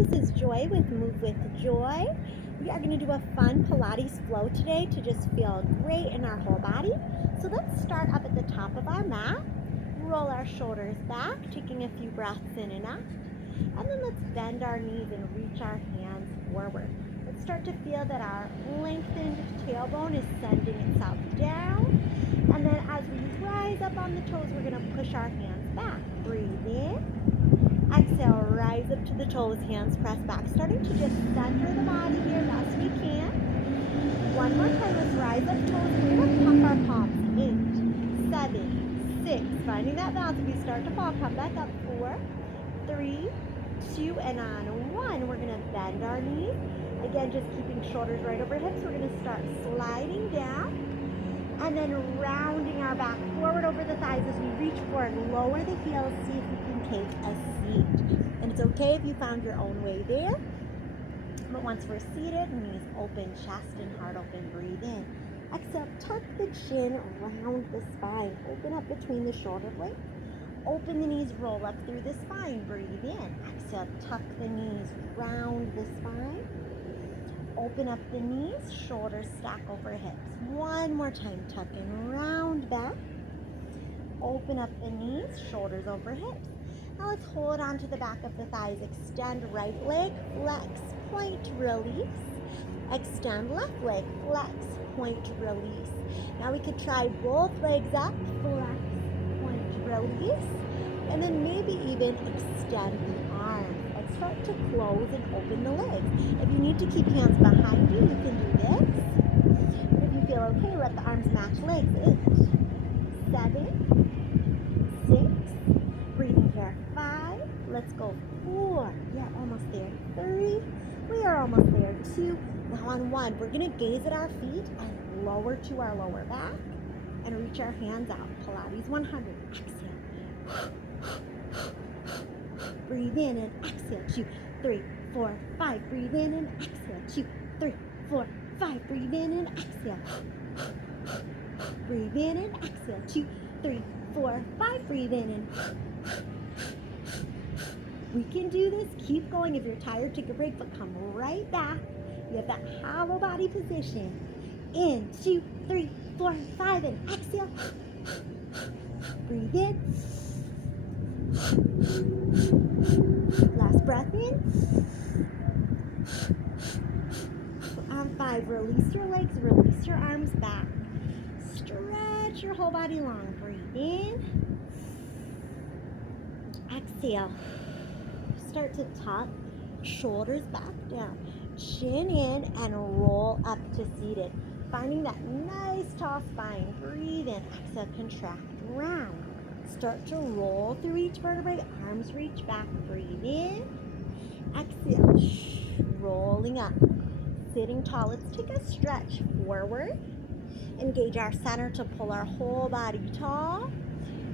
This is Joy with Move with Joy. We are going to do a fun Pilates flow today to just feel great in our whole body. So let's start up at the top of our mat. Roll our shoulders back, taking a few breaths in and out. And then let's bend our knees and reach our hands forward. Let's start to feel that our lengthened tailbone is sending itself down. And then as we rise up on the toes, we're going to push our hands back. Breathe in. Exhale, rise up to the toes, hands press back. Starting to just center the body here best we can. One more time, let's rise up toes. We're going to pump our palms. 8, 7, 6. Finding that balance. If you start to fall, come back up. 4, 3, 2, and on 1. We're going to bend our knees. Again, just keeping shoulders right over hips. We're going to start sliding down. And then rounding our back forward over the thighs as we reach forward. Lower the heels, see if we can take a seat. And it's okay if you found your own way there. But once we're seated, knees open, chest and heart open, breathe in. Exhale, tuck the chin, round the spine. Open up between the shoulder blades. Open the knees, roll up through the spine, breathe in. Exhale, tuck the knees, round the spine. Open up the knees, shoulders stack over hips. One more time, tuck and round back. Open up the knees, shoulders over hips. Now let's hold on to the back of the thighs. Extend right leg, flex, point, release. Extend left leg, flex, point, release. Now we could try both legs up, flex, point, release. And then maybe even extend the arms. Let's start to close and open the legs. If you need to keep hands behind you, you can do this. If you feel okay, let the arms match legs. 8, 7, 6. Breathing here. 5. Let's go. 4. Yeah, almost there. 3. We are almost there. 2. Now on 1, we're going to gaze at our feet and lower to our lower back and reach our hands out. Pilates 100. Exhale. Breathe in and exhale. 2, 3, 4, 5. Breathe in and exhale. 2, 3, 4, 5. Breathe in and exhale. Breathe in and exhale. 2, 3, 4, 5. Breathe in and we can do this. Keep going. If you're tired, take a break, but come right back. You have that hollow body position. In 2, 3, 4, 5, and exhale. Breathe in. Last breath in. On 5, release your legs, release your arms back. Stretch your whole body long. Breathe in. Exhale. Start to tuck, shoulders back down, chin in, and roll up to seated. Finding that nice tall spine. Breathe in. Exhale, contract, round. Start to roll through each vertebrae. Arms reach back. Breathe in. Exhale. Rolling up. Sitting tall. Let's take a stretch forward. Engage our center to pull our whole body tall.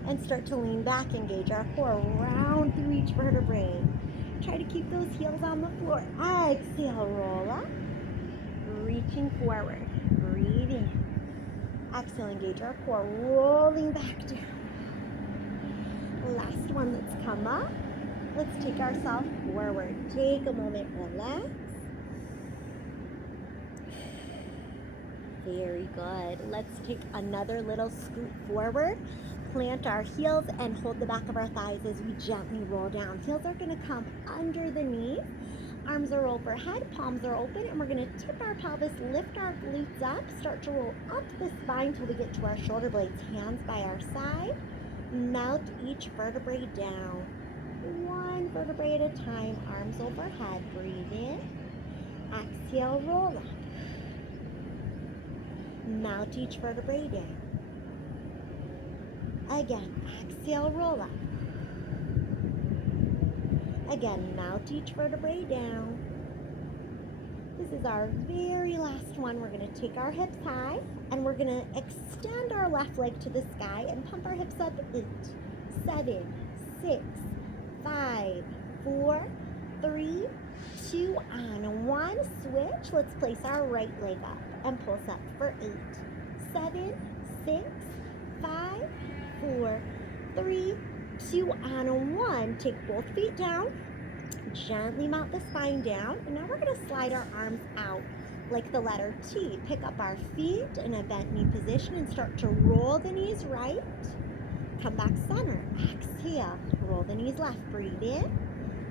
And start to lean back. Engage our core. Round through each vertebrae. Try to keep those heels on the floor. Exhale. Roll up. Reaching forward. Breathe in. Exhale. Engage our core. Rolling back down. Last one, let's come up. Let's take ourselves forward. Take a moment, relax. Very good. Let's take another little scoot forward. Plant our heels and hold the back of our thighs as we gently roll down. Heels are going to come under the knees. Arms are overhead, palms are open, and we're going to tip our pelvis, lift our glutes up, start to roll up the spine till we get to our shoulder blades. Hands by our side. Melt each vertebrae down. One vertebrae at a time. Arms overhead. Breathe in. Exhale, roll up. Melt each vertebrae down. Again, exhale, roll up. Again, melt each vertebrae down. This is our very last one. We're going to take our hips high and we're going to extend our left leg to the sky and pump our hips up. 8, 7, 6, 5, 4, 3, 2, on 1. Switch. Let's place our right leg up and pulse up for 8, 7, 6, 5, 4, 3, 2, on 1. Take both feet down. Gently mount the spine down, and now we're going to slide our arms out like the letter T. Pick up our feet in a bent knee position and start to roll the knees right. Come back center, exhale, roll the knees left, breathe in,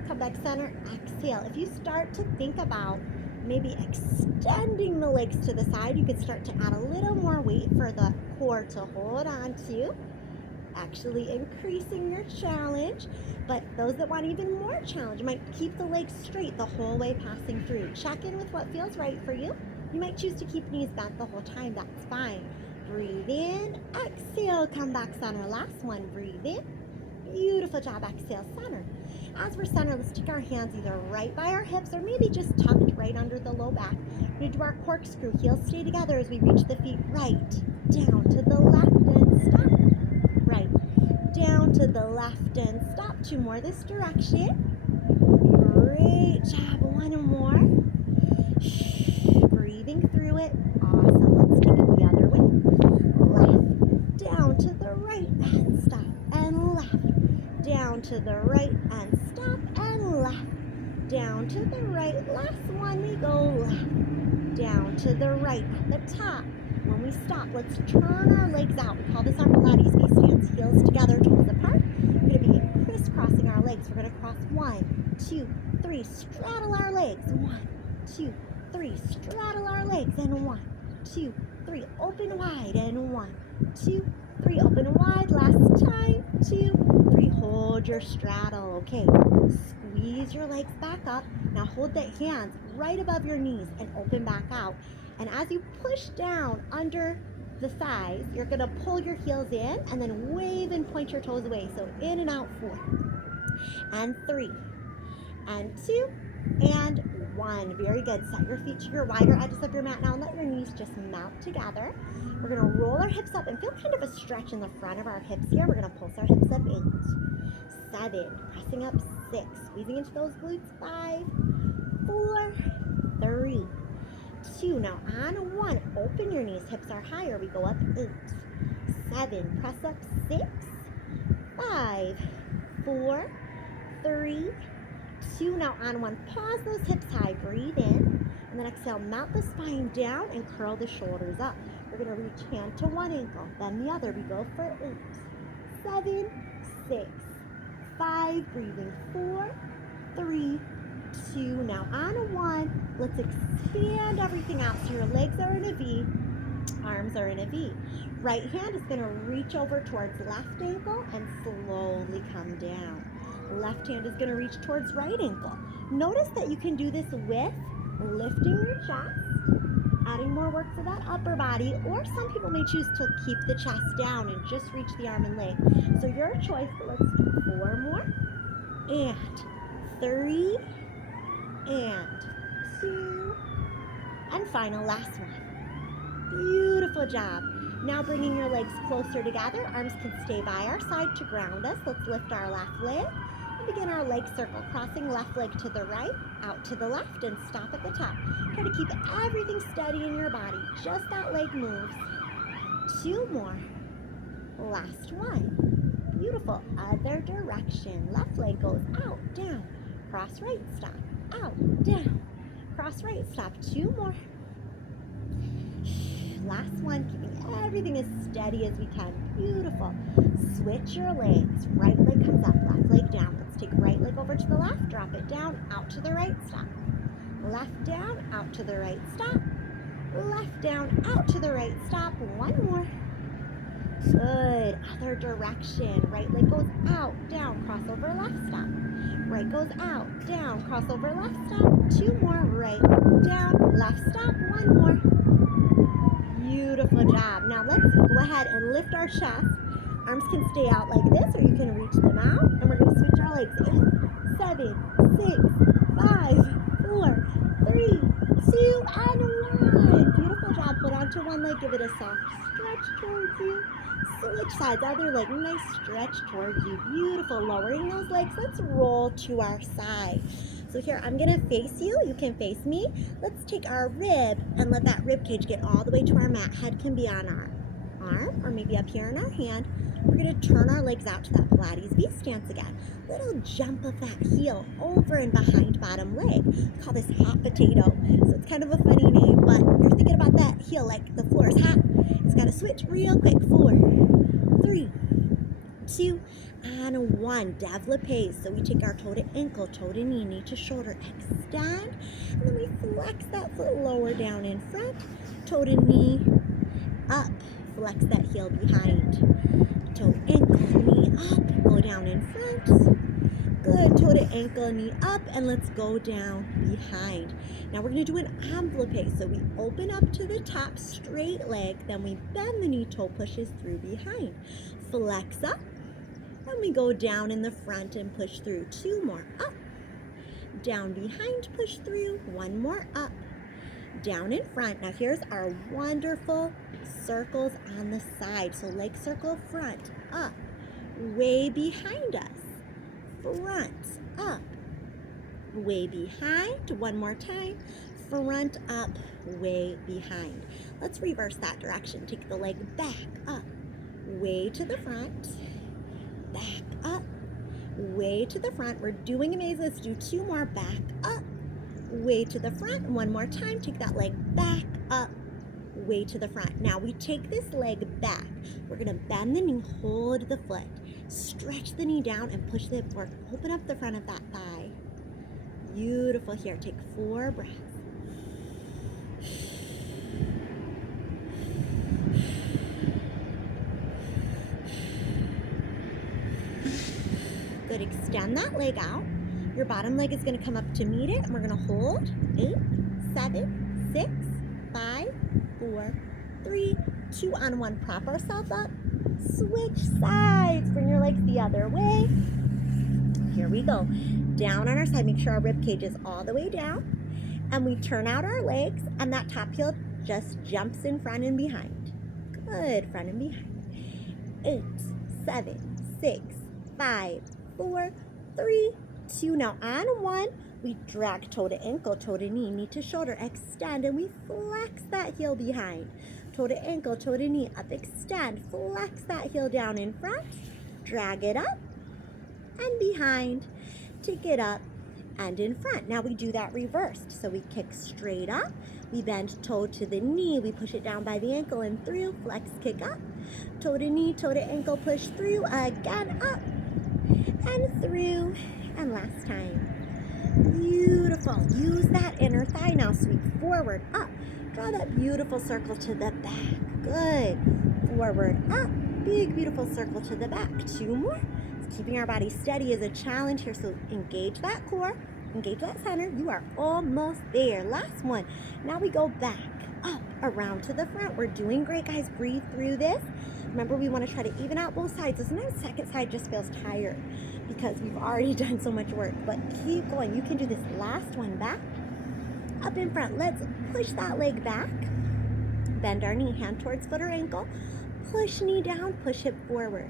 come back center, exhale. If you start to think about maybe extending the legs to the side, you could start to add a little more weight for the core to hold on to, actually increasing your challenge. But those that want even more challenge might keep the legs straight the whole way passing through. Check in with what feels right for you. You might choose to keep knees bent the whole time, that's fine. Breathe in, exhale, come back center. Last one, breathe in. Beautiful job, exhale, center. As we're center, let's take our hands either right by our hips or maybe just tucked right under the low back. We're going to do our corkscrew. Heels stay together as we reach the feet right, down to the left and stop. Right, down to the left and stop. Two more this direction. Great job. One more. Breathing through it. Awesome. Let's take it the other way. Left, down to the right and stop. And left, down to the right and stop. And left, down to the right. Last one, we go left, down to the right at the top. When we stop, let's turn our legs out. We call this our Pilates V stance. Heels together, toes apart. We're going to be crisscrossing our legs. We're going to cross 1, 2, 3. Straddle our legs. 1, 2, 3. Straddle our legs. And 1, 2, 3. Open wide. And 1, 2, 3. Open wide. Last time. 2, 3. Hold your straddle. Okay. Squeeze your legs back up. Now hold the hands right above your knees and open back out. And as you push down under the thighs, you're going to pull your heels in and then wave and point your toes away. So in and out, 4 and 3 and 2 and 1. Very good. Set your feet to your wider edges of your mat now and let your knees just mount together. We're going to roll our hips up and feel kind of a stretch in the front of our hips here. We're going to pulse our hips up. 8, 7, pressing up 6, squeezing into those glutes. 5, 4, 3, 2. Now on 1, open your knees, hips are higher. We go up 8, 7, press up 6, 5, 4, 3, 2. Now on 1, pause those hips high, breathe in, and then exhale, mount the spine down and curl the shoulders up. We're going to reach hand to one ankle, then the other. We go for 8, 7, 6, 5, breathing 4, 3, 2. Now on 1, let's expand everything out so your legs are in a V, arms are in a V. Right hand is going to reach over towards left ankle and slowly come down. Left hand is going to reach towards right ankle. Notice that you can do this with lifting your chest, adding more work for that upper body, or some people may choose to keep the chest down and just reach the arm and leg. So your choice, but let's do 4 more, and 3, and 2, and final, last one. Beautiful job. Now bringing your legs closer together, arms can stay by our side to ground us. Let's lift our left leg and begin our leg circle, crossing left leg to the right, out to the left, and stop at the top. Try to keep everything steady in your body, just that leg moves. 2 more, last one. Beautiful, other direction. Left leg goes out, down, cross right, stop, out, down, cross right, stop. 2 more. Last one, keeping everything as steady as we can. Beautiful. Switch your legs. Right leg comes up, left leg down. Let's take right leg over to the left, drop it down, out to the right, stop. Left down, out to the right, stop. Left down, out to the right, stop. 1 more. Good. Other direction. Right leg goes out, down, crossover, left, stop. Right goes out, down, crossover, left, stop. 2 more. Right, down, left, stop. 1 more. Beautiful job. Now let's go ahead and lift our chest. Arms can stay out like this, or you can reach them out. And we're going to switch our legs. 8, 7, 6, 5, 4, 3, 2, and 1. Beautiful job. Put onto one leg. Give it a soft stretch towards you. Switch sides. Other leg. Nice stretch towards you. Beautiful. Lowering those legs. Let's roll to our side. So here, I'm going to face you. You can face me. Let's take our rib and let that rib cage get all the way to our mat. Head can be on our arm or maybe up here in our hand. We're gonna turn our legs out to that Pilates V stance again. Little jump of that heel over and behind bottom leg. We call this hot potato. So it's kind of a funny name, but you're thinking about that heel like the floor is hot. It's gotta switch real quick. 4, 3, 2, and 1. Développé. So we take our toe to ankle, toe to knee, knee to shoulder, extend, and then we flex that foot lower down in front, toe to knee, up, flex that heel behind, toe, ankle, knee up, go down in front. Good, toe to ankle, knee up, and let's go down behind. Now we're going to do an envelope. So we open up to the top, straight leg, then we bend the knee, toe pushes through behind. Flex up, and we go down in the front and push through. 2 more, up, down behind, push through, 1 more, up, down in front. Now here's our wonderful circles on the side. So leg circle, front, up, way behind us. Front, up, way behind. 1 more time. Front, up, way behind. Let's reverse that direction. Take the leg back, up, way to the front, back, up, way to the front. We're doing amazing. Let's do 2 more. Back, up, way to the front. 1 more time. Take that leg back, up, way to the front. Now we take this leg back. We're going to bend the knee, hold the foot. Stretch the knee down and push the hip forward. Open up the front of that thigh. Beautiful here. Take 4 breaths. Good. Extend that leg out. Your bottom leg is going to come up to meet it, and we're going to hold. 8, 7, 6, 5, 4, 3, 2 on 1. Prop ourselves up. Switch sides. Bring your legs the other way. Here we go. Down on our side. Make sure our rib cage is all the way down. And we turn out our legs, and that top heel just jumps in front and behind. Good. Front and behind. 8, 7, 6, 5, 4, 3, 2. Now on 1, we drag toe to ankle, toe to knee, knee to shoulder, extend, and we flex that heel behind. Toe to ankle, toe to knee, up, extend, flex that heel down in front, drag it up, and behind, take it up, and in front. Now we do that reversed. So we kick straight up, we bend toe to the knee, we push it down by the ankle and through, flex, kick up, toe to knee, toe to ankle, push through, again, up, and through, and last time. Beautiful. Use that inner thigh now. Sweep forward, up. Draw that beautiful circle to the back. Good. Forward, up. Big, beautiful circle to the back. 2 more. Keeping our body steady is a challenge here. So engage that core. Engage that center. You are almost there. Last one. Now we go back, up, around to the front. We're doing great, guys. Breathe through this. Remember, we want to try to even out both sides. So sometimes the second side just feels tired because we've already done so much work. But keep going. You can do this last one. Back, up in front. Let's push that leg back. Bend our knee, hand towards foot or ankle. Push knee down, push hip forward.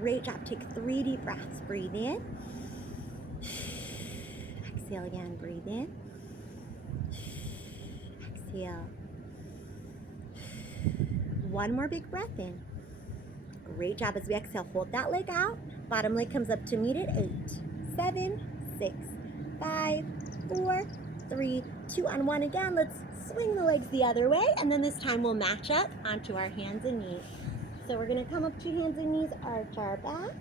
Great job. Take 3 deep breaths. Breathe in. Exhale again. Breathe in. Exhale. 1 more big breath in. Great job. As we exhale, hold that leg out. Bottom leg comes up to meet it. 8, 7, 6, 5, 4, 3, 2 on 1 again. Let's swing the legs the other way, and then this time we'll match up onto our hands and knees. So we're going to come up to hands and knees, arch our back,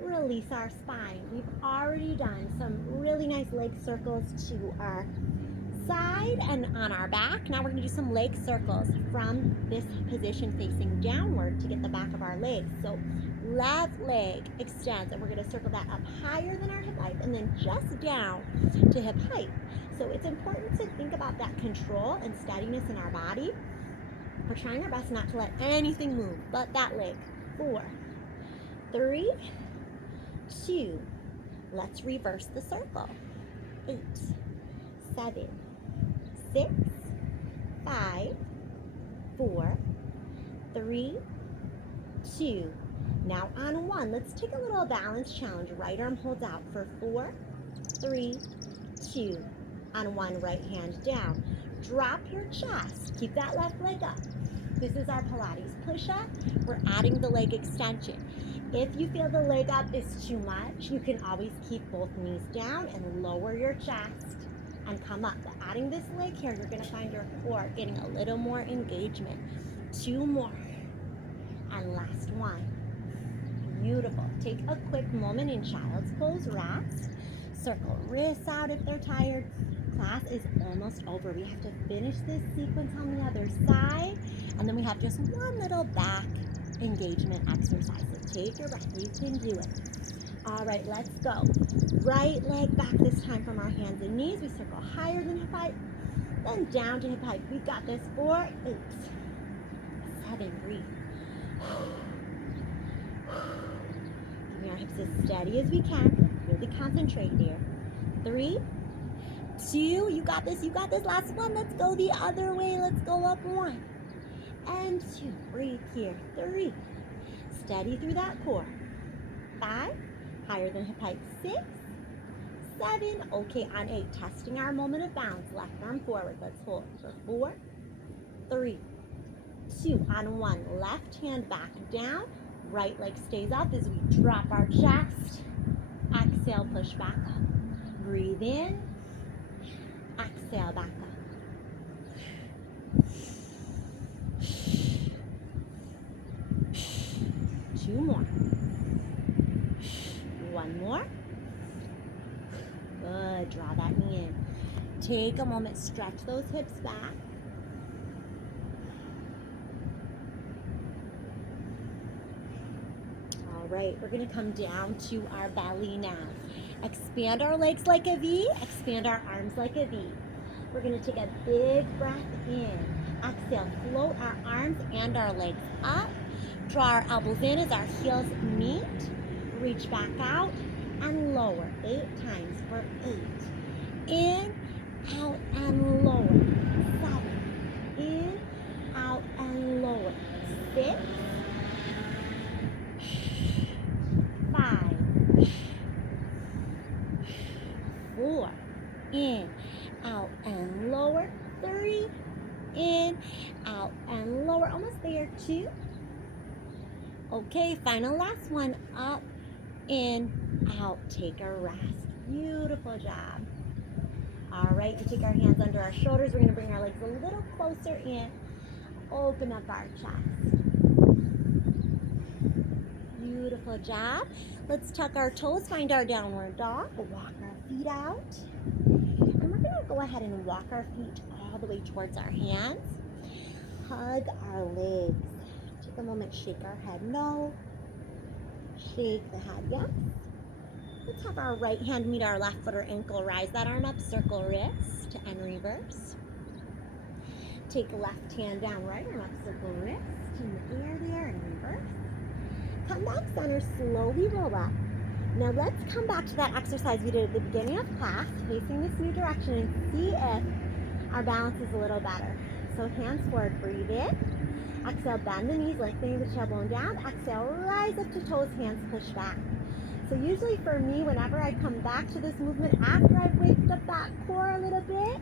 release our spine. We've already done some really nice leg circles to our side and on our back. Now we're going to do some leg circles from this position facing downward to get the back of our legs. So left leg extends, and we're going to circle that up higher than our hip height and then just down to hip height. So it's important to think about that control and steadiness in our body. We're trying our best not to let anything move but that leg. 4, 3, 2. Let's reverse the circle. 8, 7, 6, 5, 4, 3, 2. Now on 1, let's take a little balance challenge. Right arm holds out for 4, 3, 2. On 1, right hand down. Drop your chest. Keep that left leg up. This is our Pilates push-up. We're adding the leg extension. If you feel the leg up is too much, you can always keep both knees down and lower your chest and come up. But adding this leg here, you're gonna find your core getting a little more engagement. 2 more. And last one. Beautiful. Take a quick moment in child's pose, rest. Circle wrists out if they're tired. Class is almost over. We have to finish this sequence on the other side. And then we have just one little back engagement exercise. So take your breath. You can do it. All right, let's go. Right leg back this time from our hands and knees. We circle higher than hip height, then down to hip height. We got this. 4, 8, 7, breathe. Keeping our hips as steady as we can. Really concentrate here. 3, 2, you got this, you got this. Last one, let's go the other way. Let's go up 1 and 2. Breathe here. 3, steady through that core. 5, higher than hip height. 6, 7, okay, on 8, testing our moment of balance. Left arm forward, let's hold for 4, 3, 2, on 1, left hand back down, right leg stays up as we drop our chest. Exhale, push back up. Breathe in. Exhale, back up. 2 more. 1 more. Good, draw that knee in. Take a moment, stretch those hips back. All right, we're gonna come down to our belly now. Expand our legs like a V, expand our arms like a V. We're gonna take a big breath in. Exhale, float our arms and our legs up. Draw our elbows in as our heels meet. Reach back out and lower 8 times for 8. In, out, and lower. 7. In, out, and lower. 6. 5. 4. In, out, and lower. 3. In, out, and lower. Almost there. 2. Okay, final last one. Up, in, out. Take a rest. Beautiful job. All right, we take our hands under our shoulders. We're going to bring our legs a little closer in. Open up our chest. Beautiful job. Let's tuck our toes, find our downward dog. Walk our feet out. And we're going to go ahead and walk our feet all the way towards our hands. Hug our legs. Take a moment, shake our head no. Shake the head yes. Let's have our right hand meet our left foot or ankle. Rise that arm up, circle wrist, and reverse. Take left hand down, right arm up, circle wrist, in the air there, and reverse. Come back center, slowly roll up. Now let's come back to that exercise we did at the beginning of class, facing this new direction, and see if our balance is a little better. So hands forward, breathe in. Exhale, bend the knees, lengthening the tailbone down. Exhale, rise up to toes, hands push back. So usually for me, whenever I come back to this movement after I've waked up that core a little bit,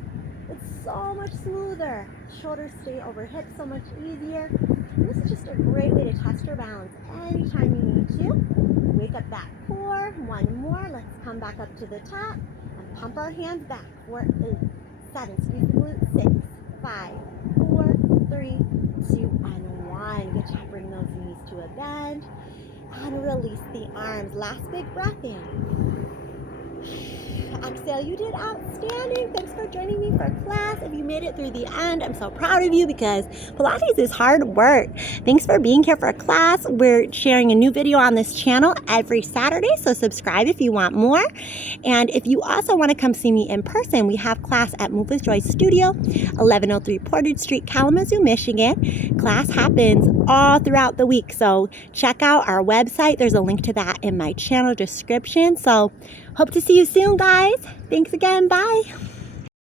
it's so much smoother. Shoulders stay over hips, so much easier. And this is just a great way to test your balance anytime you need to. Wake up that core. 1 more. Let's come back up to the top and pump our hands back. 4, 8, 7. Squeeze the glutes. 6, 5, 4, 3, 2, and 1. Good job. Bring those knees to a bend. And release the arms. Last big breath in. Exhale. You did outstanding. Thanks for joining me for class. If you made it through the end, I'm so proud of you because Pilates is hard work. Thanks for being here for class. We're sharing a new video on this channel every Saturday, so subscribe if you want more. And if you also want to come see me in person, we have class at MovewithJoy Studio, 1103 Portage Street, Kalamazoo, Michigan. Class happens all throughout the week, so check out our website. There's a link to that in my channel description. So hope to see you soon, guys. Thanks again. Bye.